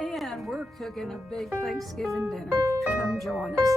in. We're cooking a big Thanksgiving dinner. Come join us.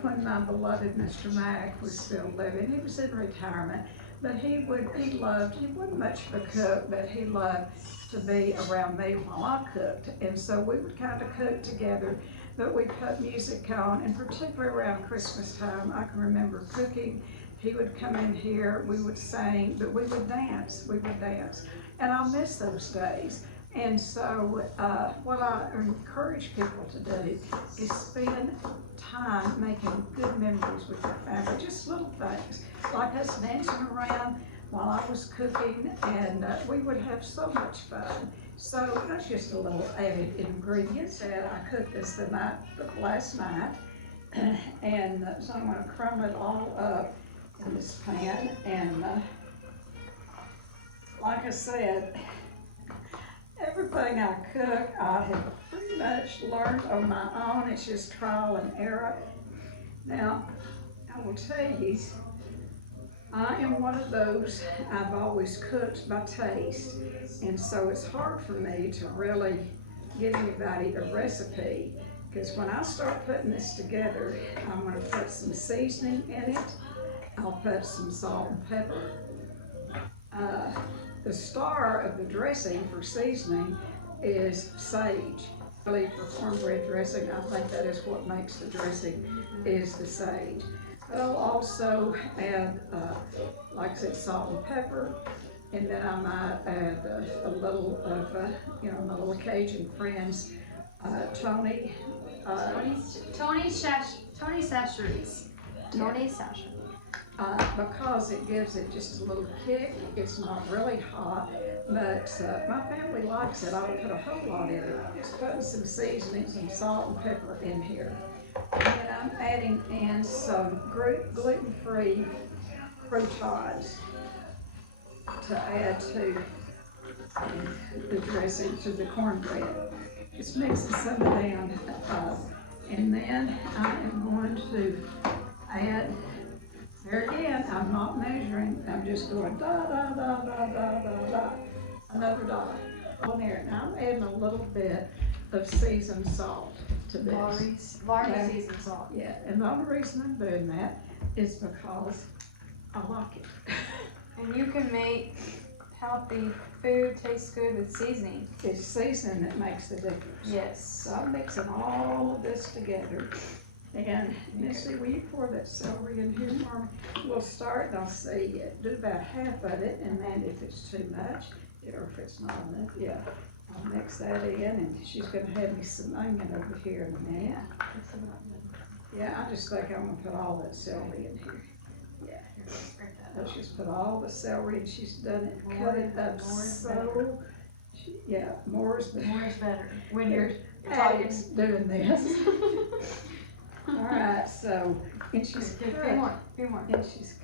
When my beloved Mr. Mack was still living, he was in retirement, but he wasn't much of a cook, but he loved to be around me while I cooked. And so we would kind of cook together, but we'd put music on, and particularly around Christmas time, I can remember cooking. He would come in here, we would sing, but we would dance. And I'll miss those days. And so what I encourage people to do is spend time making good memories with your family, just little things, like us dancing around while I was cooking, and we would have so much fun. So that's just a little added ingredients. And I cooked this last night, and so I'm gonna crumb it all up in this pan, and like I said, everything I cook, I have pretty much learned on my own. It's just trial and error. Now, I will tell you, I am one of those, I've always cooked by taste, and so it's hard for me to really give anybody a recipe, because when I start putting this together, I'm going to put some seasoning in it. I'll put some salt and pepper. The star of the dressing for seasoning is sage. Really, for cornbread dressing, I think that is what makes the dressing, is the sage. But I'll also add, like I said, salt and pepper, and then I might add a little of, my little Cajun friends, Tony. Tony Chachere's. Because it gives it just a little kick. It's not really hot, but my family likes it. I don't put a whole lot in it. I'm just putting some seasoning, some salt and pepper in here. And I'm adding in some gluten-free croutons to add to the dressing, to the cornbread. Just mixing some of them up. And then I am going to add, there again, I'm not measuring, I'm just going da da da da da da da, another dot on there. Now I'm adding a little bit of seasoned salt to this. Lawry's seasoned salt. Yeah, and the only reason I'm doing that is because I like it. And you can make healthy food taste good with seasoning. It's seasoning that makes the difference. Yes. So I'm mixing all of this together. And Missy, will you pour that celery in here for me? We'll start, and I'll see, do about half of it, and then if it's too much, or if it's not enough, yeah, I'll mix that in, and she's gonna have me some onion over here in a minute. Yeah, I just think I'm gonna put all that celery in here. Yeah. Let's just put all the celery, and she's done it, cut it up so, yeah, more is better. More is better. When you're talking, doing this. All right, so, and she's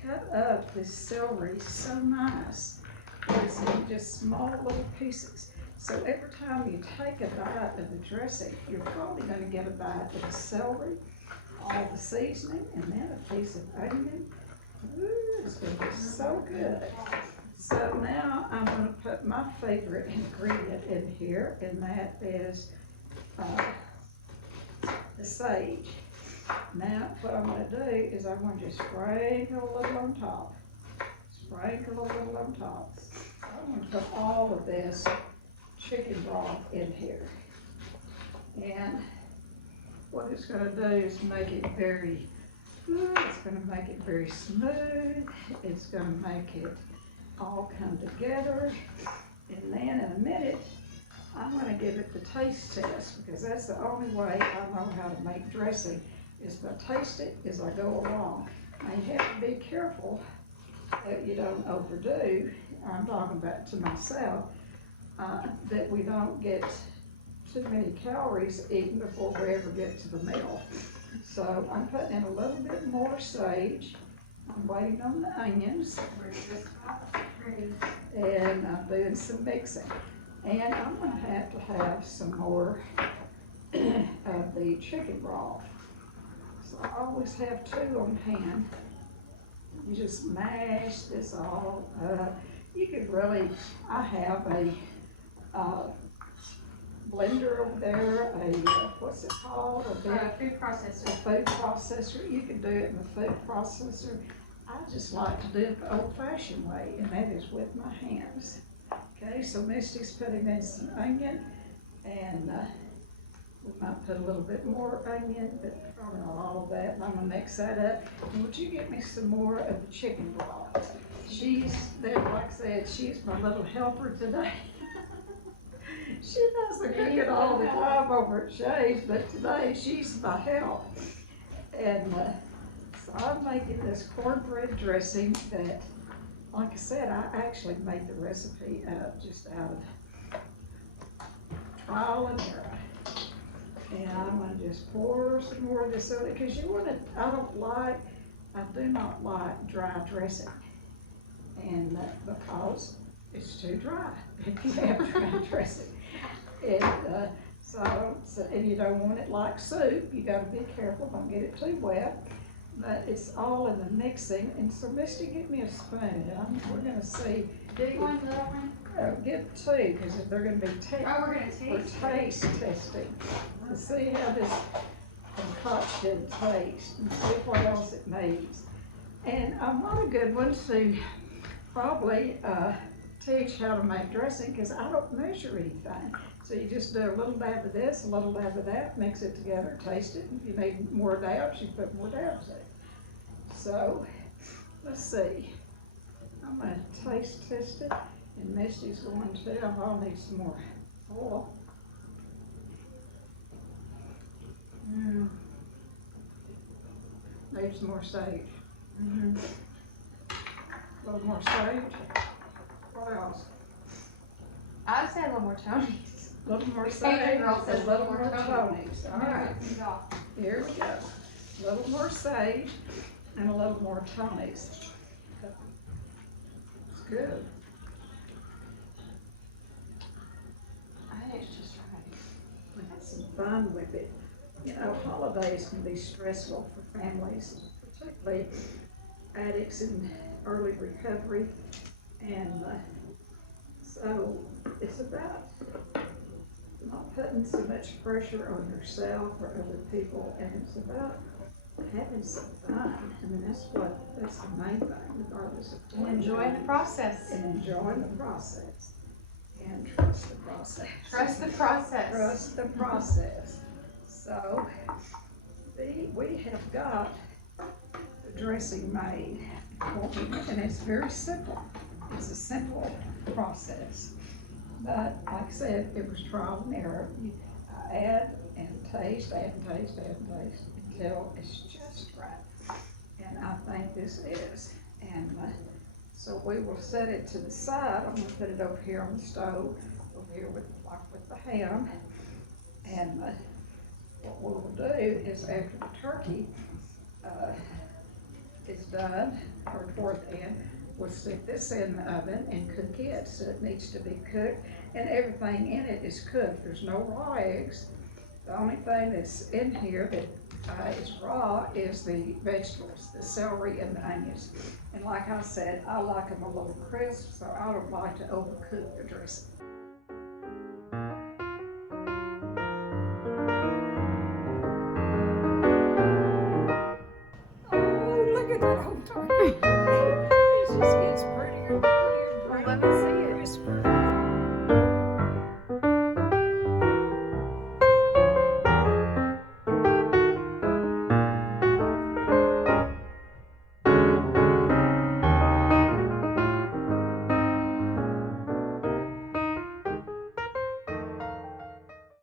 cut up this celery so nice. It's in just small little pieces. So every time you take a bite of the dressing, you're probably gonna get a bite of the celery, all the seasoning, and then a piece of onion. Ooh, it's gonna be so good. So now I'm gonna put my favorite ingredient in here, and that is the sage. Now, what I'm going to do is I'm going to just sprinkle a little on top. I'm going to put all of this chicken broth in here. And what it's going to do is make it very smooth. It's going to make it all come together. And then in a minute, I'm going to give it the taste test, because that's the only way I know how to make dressing, is to taste it as I go along. Now you have to be careful that you don't overdo. I'm talking about to myself, that we don't get too many calories eaten before we ever get to the meal. So I'm putting in a little bit more sage. I'm waiting on the onions. And I'm doing some mixing. And I'm gonna have to have some more of the chicken broth. So I always have 2 on hand. You just mash this all up. You could really, I have a blender over there, what's it called? Food processor. A food processor. You can do it in the food processor. I just like to do it the old-fashioned way, and that is with my hands. Okay, so Misty's putting in some onion, and we might put a little bit more onion, but probably not all of that. I'm gonna mix that up. And would you get me some more of the chicken broth? She's there, like I said, she's my little helper today. She does the cooking all the time over at Shay's, but today she's my help. And so I'm making this cornbread dressing that, like I said, I actually made the recipe up just out of trial and error. And I'm gonna just pour some more of this on it, because I do not like dry dressing. And because it's too dry if you have dry dressing. And and you don't want it like soup. You gotta be careful, don't get it too wet. But it's all in the mixing. And so Misty, get me a spoon, and we're gonna see. Big one, little one? Get 2, because if they're gonna be we're gonna taste testing. To see how this concoction tastes and see what else it needs. And I'm not a good one to probably teach how to make dressing, because I don't measure anything. So you just do a little dab of this, a little dab of that, mix it together, taste it. If you need more dabs, you put more dabs in. So, let's see. I'm gonna taste test it, and Misty's going to. I'll need some more oil. Need some more sage. A little more sage. What else? I'd say a little more Tony's. A little more Cajun sage, girl a says little more Tony's. All right, Yeah. here we go. A little more sage and a little more Tony's. It's good. I think it's just right. We had some fun with it. You know, holidays can be stressful for families, particularly addicts in early recovery. And so it's about not putting so much pressure on yourself or other people, and it's about having some fun. I mean, that's the main thing, regardless of And what enjoying the process. and enjoying the process. And trust the process. Trust the process. Trust the process. So, we have got the dressing made, and it's very simple. It's a simple process. But like I said, it was trial and error. I add and taste until it's just right. And I think this is. And so we will set it to the side. I'm gonna put it over here on the stove, over here with the ham. And what we will do is, after the turkey is done, or toward the end, we'll stick this in the oven and cook it. So it needs to be cooked, and everything in it is cooked. There's no raw eggs. The only thing that's in here that is raw is the vegetables, the celery and the onions. And like I said, I like them a little crisp, so I don't like to overcook the dressing.